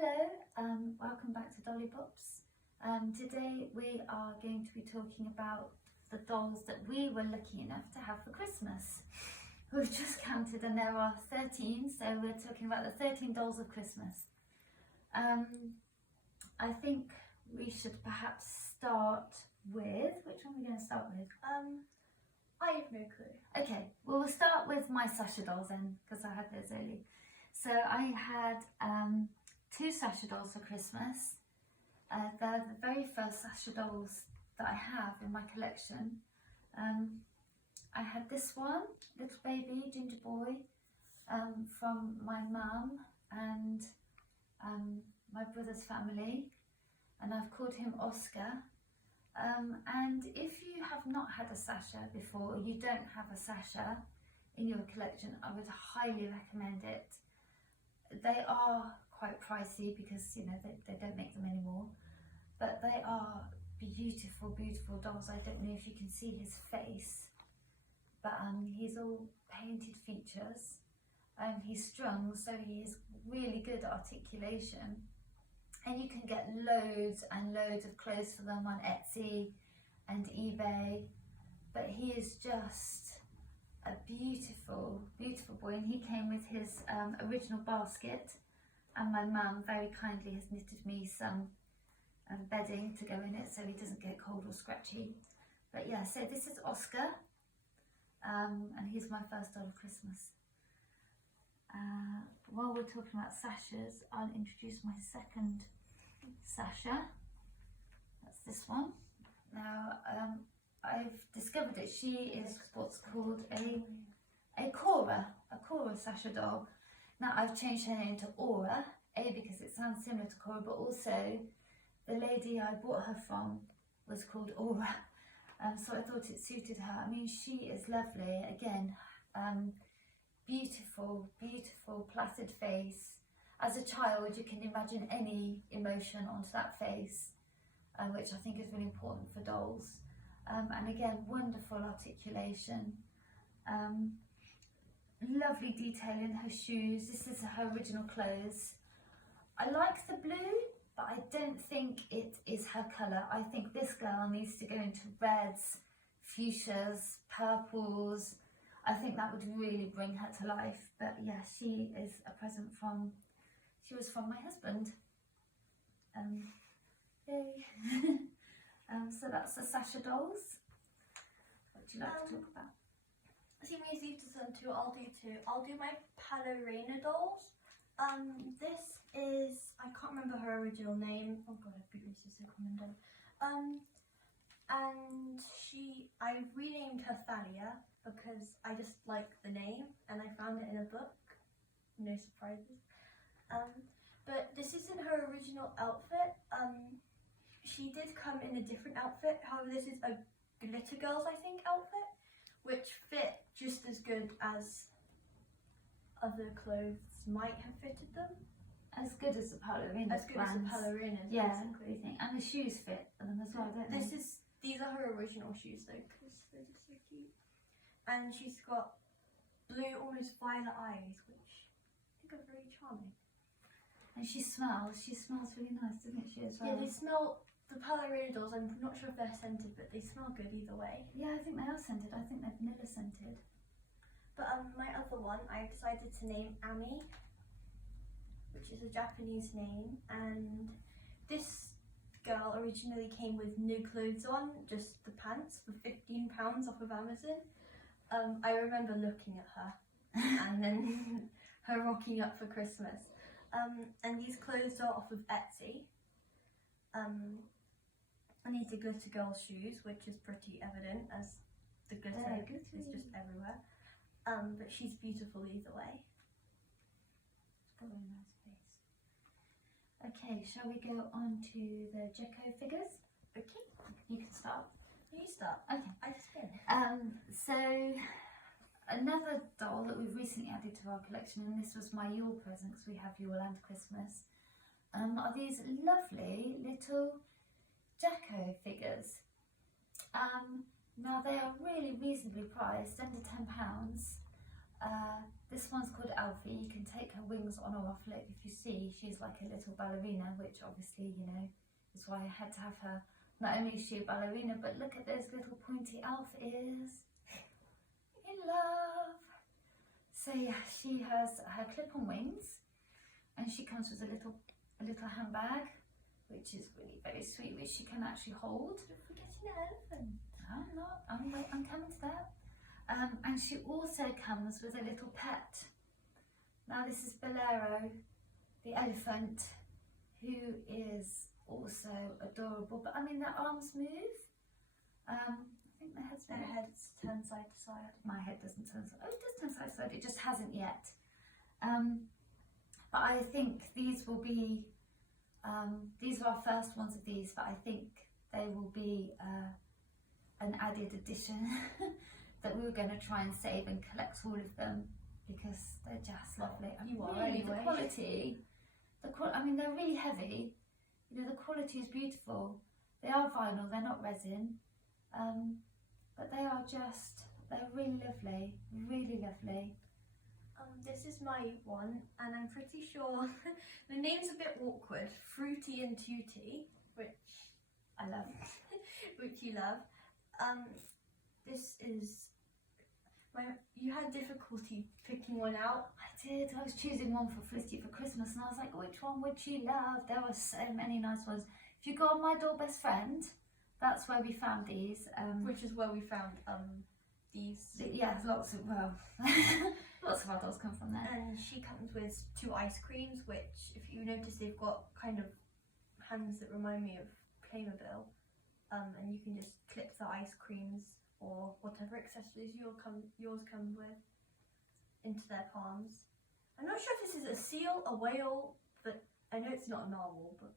Hello, welcome back to Dolly Pops. Today we are going to be talking about the dolls that we were lucky enough to have for Christmas. We've just counted and there are 13, so we're talking about the 13 dolls of Christmas. I think we should perhaps start with, which one are we going to start with? I have no clue. Okay, well we'll start with my Sasha Dolls then, because I had those early. So I had 2 Sasha Dolls for Christmas. They're the very first Sasha Dolls that I have in my collection. I had this one, little baby, ginger boy, from my mum and my brother's family, and I've called him Oscar. And if you have not had a Sasha before, or you don't have a Sasha in your collection, I would highly recommend it. They are quite pricey because they don't make them anymore, but they are beautiful dolls. I don't know if you can see his face, but he's all painted features, and he's strung, so he has really good articulation, and you can get loads and loads of clothes for them on Etsy and eBay. But he is just a beautiful boy, and he came with his original basket, and my mum very kindly has knitted me some bedding to go in it so he doesn't get cold or scratchy. But yeah, so this is Oscar, and he's my first doll of Christmas. While we're talking about Sashas, I'll introduce my second Sasha. That's this one. Now I've discovered that she is what's called a Cora Sasha doll. Now I've changed her name to Aura, because it sounds similar to Cora, but also the lady I bought her from was called Aura, so I thought it suited her. I mean, she is lovely. Again, beautiful, placid face. As a child, you can imagine any emotion onto that face, which I think is really important for dolls. And again, wonderful articulation. Lovely detail in her shoes. This is her original clothes. I like the blue, but I don't think it is her colour. I think this girl needs to go into reds, fuchsias, purples. I think that would really bring her to life. But yeah, she is a present she was from my husband. Yay. So that's the Sasha Dolls. What would you like to talk about? Seeing as you've done 2, I'll do 2. I'll do my Palo Reina dolls. This is, I can't remember her original name. Oh god, I've been so common. And I renamed her Thalia because I just like the name and I found it in a book. No surprises. But this isn't her original outfit. She did come in a different outfit. However, this is a Glitter Girls, I think, outfit, which fit just as good as other clothes might have fitted them. As good as the Palo Reina's. As good as the Palo Reina's, yeah, basically. And the shoes fit them as well, don't they? These are her original shoes though, because they're just so cute. And she's got blue, almost violet eyes, which I think are very charming. And she smells really nice, doesn't she, as well? Yeah, they smell, the Palo Reina dolls, I'm not sure if they're scented, but they smell good either way. Yeah, I think they are scented. I think they're vanilla scented. But my other one, I decided to name Ami, which is a Japanese name, and this girl originally came with no clothes on, just the pants, for £15 off of Amazon. I remember looking at her and then her rocking up for Christmas. And these clothes are off of Etsy. And these are Glitter Girls shoes, which is pretty evident as the glitter is just everywhere. But she's beautiful either way. She's got a really nice face. Okay, shall we go on to the Jakka figures? Okay, you can start. You start. Okay. I spin. So another doll that we've recently added to our collection, and this was my Yule present because we have Yule and Christmas, are these lovely little Jakka figures. Now they are really reasonably priced, under £10. This one's called Alfie. You can take her wings on or off. Look, if you see, she's like a little ballerina, which obviously, you know, is why I had to have her. Not only is she a ballerina, but look at those little pointy elf ears. In love. So yeah, she has her clip-on wings, and she comes with a little handbag, which is really very sweet, which she can actually hold. Don't forget an elephant. I'm coming to that. And she also comes with a little pet. Now this is Bolero, the elephant, who is also adorable. But I mean, their arms move. I think their heads turn side to side. My head doesn't turn side. Oh, it does turn side to side. It just hasn't yet. But I think these will be. These are our first ones of these, but I think they will be an added addition that we were going to try and save and collect all of them because they're just lovely. And really, the quality, I mean, they're really heavy. You know, the quality is beautiful. They are vinyl, they're not resin, but they're really lovely, really lovely. This is my one, and I'm pretty sure the name's a bit awkward. Fruity and Tooty, which I love, which you love. This is you had difficulty picking one out. I did. I was choosing one for Felicity for Christmas, and I was like, which one would she love? There were so many nice ones. If you go on My Doll Best Friend, that's where we found these. Which is where we found these. Yeah, lots of our dolls come from there. And she comes with 2 ice creams, which, if you notice, they've got kind of hands that remind me of Playmobil. And you can just clip the ice creams or whatever accessories yours come with into their palms. I'm not sure if this is a seal, a whale, but I know it's not a narwhal, but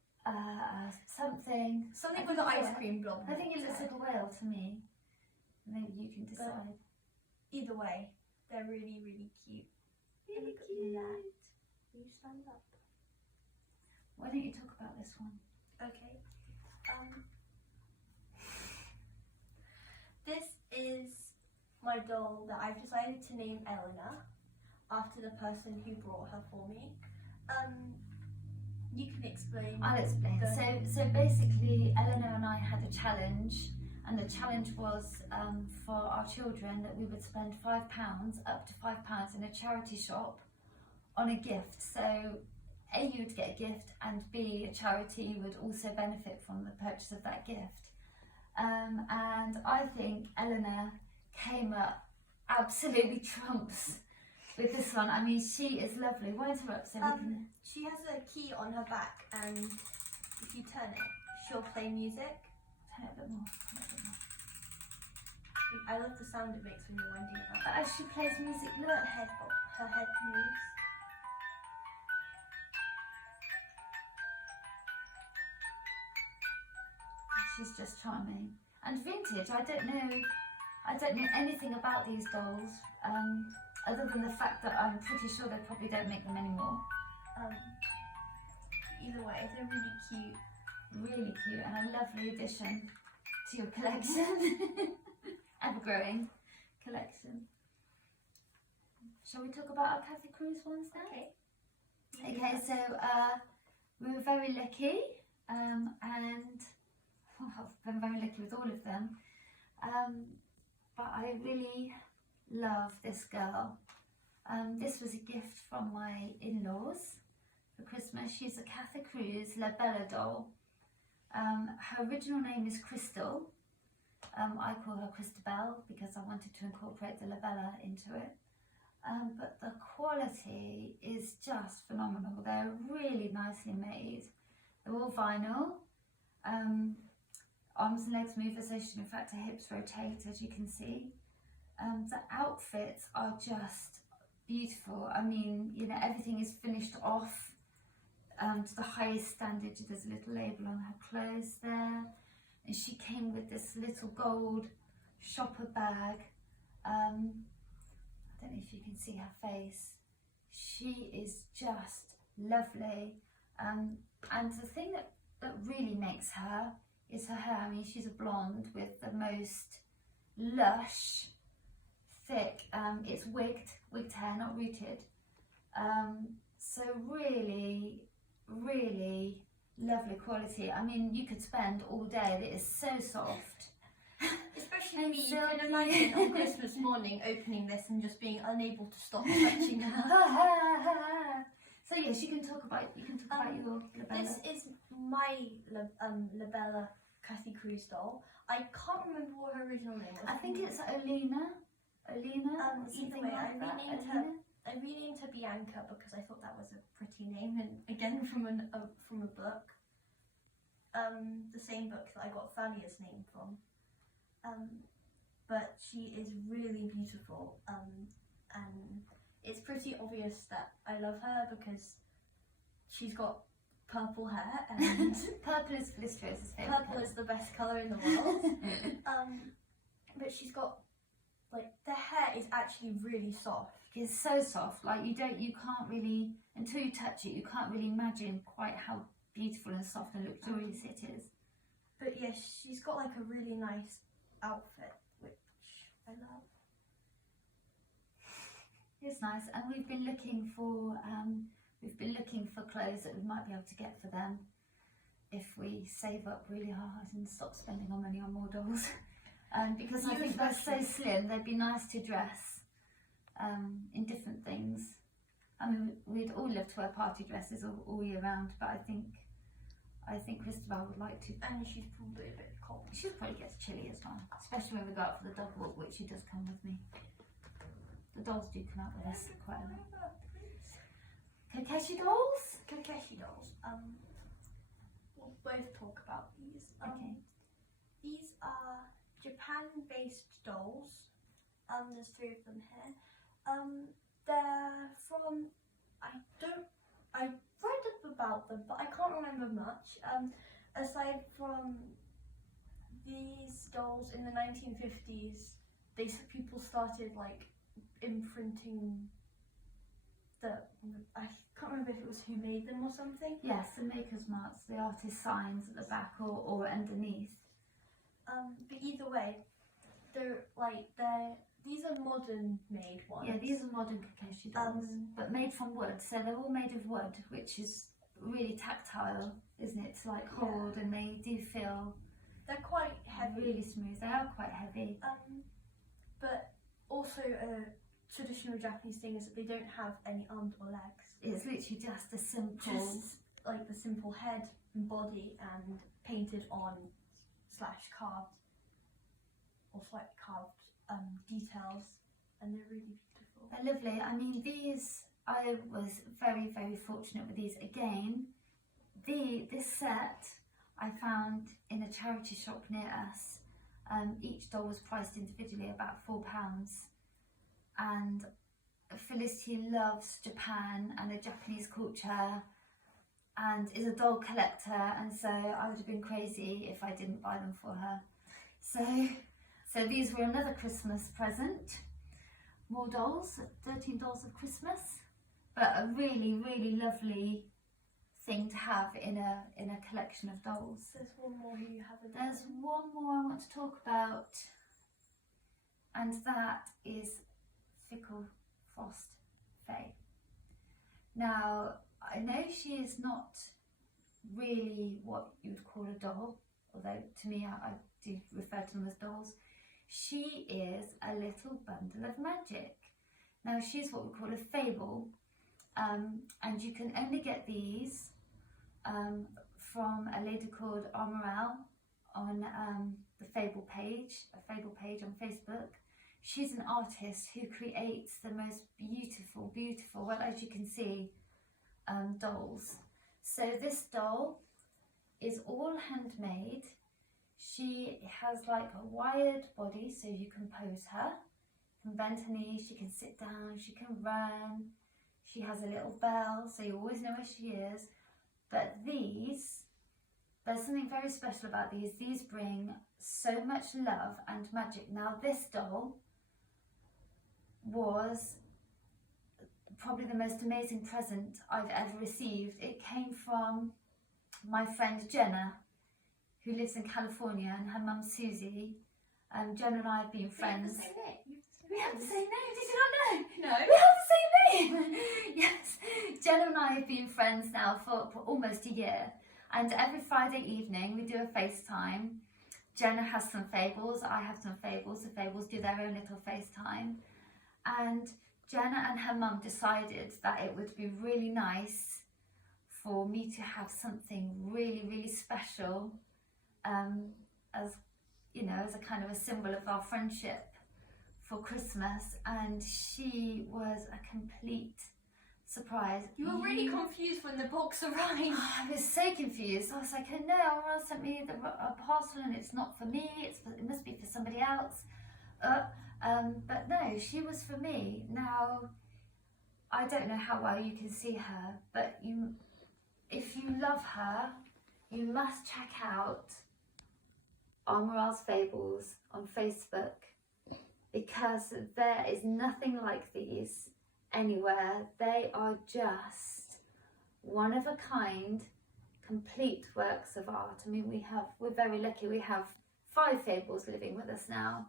something with an ice cream blob. I think it looks like a whale to me. Maybe you can decide. But either way, they're really, really cute. Really cute. Will you stand up? Why don't you talk about this one? Okay. This is my doll that I've decided to name Eleanor after the person who brought her for me. You can explain. I'll explain. So basically, Eleanor and I had a challenge, and the challenge was for our children that we would spend £5, up to £5, in a charity shop on a gift. So A, you would get a gift, and B, a charity would also benefit from the purchase of that gift. And I think Eleanor came up absolutely trumps with this one. I mean, she is lovely. Why interrupt? So she has a key on her back, and if you turn it, she'll play music. Turn it a bit more. I love the sound it makes when you're winding it up. But as she plays music, look, her head moves. She's just charming and vintage. I don't know anything about these dolls, other than the fact that I'm pretty sure they probably don't make them anymore. Either way, they're really cute. Really cute, and a lovely addition to your collection. Ever-growing collection. Shall we talk about our Cathy Cruise ones now? Okay, so we were very lucky, and I've been very lucky with all of them, but I really love this girl. This was a gift from my in-laws for Christmas. She's a Cathy Cruise La Bella doll. Her original name is Crystal. I call her Christabel because I wanted to incorporate the La Bella into it. But the quality is just phenomenal. They're really nicely made. They're all vinyl. Arms and legs move association. In fact, her hips rotate, as you can see. The outfits are just beautiful. I mean, you know, everything is finished off to the highest standard. There's a little label on her clothes there. And she came with this little gold shopper bag. I don't know if you can see her face. She is just lovely. And the thing that really makes her is her hair. I mean, she's a blonde with the most lush, thick, it's wigged wigged hair, not rooted. So really, really lovely quality. I mean, you could spend all day. It is so soft. Especially me, you can imagine on Christmas morning opening this and just being unable to stop stretching out. So yes, you can talk about your Labella. This is my Labella Cathy Cruz doll. I can't remember what her original name was. I think it's Olena. Olena. Either way, I renamed her Bianca because I thought that was a pretty name, and again from a book. The same book that I got Thalia's name from. But she is really beautiful, and it's pretty obvious that I love her because she's got purple hair, and Purple is Felicity's favourite purple colour. is the best colour in the world. But she's got, like, the hair is actually really soft. It's so soft, like you can't really, until you touch it, you can't really imagine quite how beautiful and soft and luxurious it is. But yes, she's got like a really nice outfit, which I love. It's nice, and we've been looking for clothes that we might be able to get for them if we save up really hard and stop spending our money on more dolls. Because I think they're so slim, they'd be nice to dress in different things. I mean, we'd all love to wear party dresses all year round, but I think Christabel would like to. And she's probably a bit cold. She probably gets chilly as well, especially when we go out for the dog walk, which she does come with me. The dolls do come out with us quite a lot. Kakeshi dolls? Kakeshi dolls. We'll both talk about these. Okay. These are Japan-based dolls. There's 3 of them here. They're from, I read up about them, but I can't remember much. Aside from these dolls in the 1950s, people started like imprinting I can't remember if it was who made them or something. Yes, the maker's marks, the artist signs at the back or underneath. But either way, these are modern made ones. Yeah, these are modern Kakeshi dolls, but made from wood. So they're all made of wood, which is really tactile, isn't it? To like hold, and they do feel. They're quite heavy. Really smooth. They are quite heavy. But also a traditional Japanese thing is that they don't have any arms or legs. It's literally just a simple, like the simple head and body, and painted on / carved or slightly carved details, and they're really beautiful. They're lovely. I mean, these, I was very, very fortunate with these. Again, this set I found in a charity shop near us. Each doll was priced individually about £4, and Felicity loves Japan and the Japanese culture and is a doll collector, and so I would have been crazy if I didn't buy them for her. So these were another Christmas present. More dolls, 13 dolls of Christmas, but a really, really lovely thing to have in a collection of dolls. There's one more you haven't. There's one more I want to talk about, and that is Fickle Frost Faye. Now, I know she is not really what you would call a doll, although to me I do refer to them as dolls. She is a little bundle of magic. Now, she's what we call a fable, and you can only get these from a lady called Armorel on the Fable page, a Fable page on Facebook. She's an artist who creates the most beautiful, beautiful, well, as you can see, dolls. So this doll is all handmade. She has like a wired body, so you can pose her. You can bend her knees, she can sit down, she can run. She has a little bell, so you always know where she is. But these, there's something very special about these. These bring so much love and magic. Now, this doll was probably the most amazing present I've ever received. It came from my friend Jenna, who lives in California, and her mum Susie. Jenna and I have been friends. We have the same name, did you not know? No. We have the same name! Yes, Jenna and I have been friends now for almost a year, and every Friday evening we do a FaceTime. Jenna has some fables, I have some fables, the fables do their own little FaceTime, and Jenna and her mum decided that it would be really nice for me to have something really, really special, as you know, as a kind of a symbol of our friendship for Christmas, and she was a complete surprise. You were really confused when the box arrived. I was so confused. I was like, oh no, Eleanor sent me a parcel and it's not for me, it must be for somebody else. But no, she was for me. Now, I don't know how well you can see her, but if you love her, you must check out Armoral's Fables on Facebook, because there is nothing like these anywhere. They are just one of a kind, complete works of art. I mean, we're very lucky. We have 5 fables living with us now.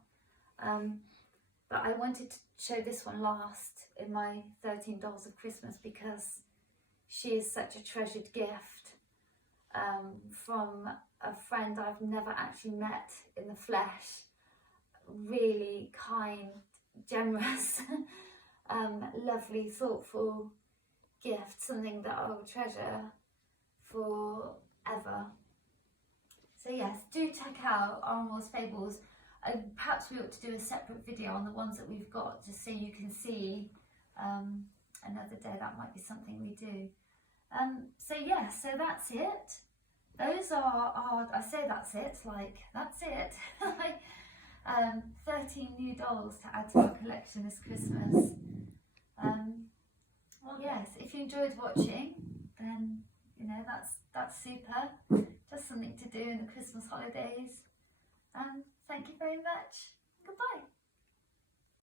But I wanted to show this one last in my 13 Dolls of Christmas because she is such a treasured gift from a friend I've never actually met in the flesh. Really kind, generous, lovely, thoughtful gift, something that I will treasure forever. So yes, do check out Armoral's Fables. Perhaps we ought to do a separate video on the ones that we've got, just so you can see another day. That might be something we do. So yeah, so that's it. Those are our, I say that's it, like that's it. 13 new dolls to add to our collection this Christmas. Well, yes, if you enjoyed watching, then you know that's super. Just something to do in the Christmas holidays. Thank you very much. Goodbye.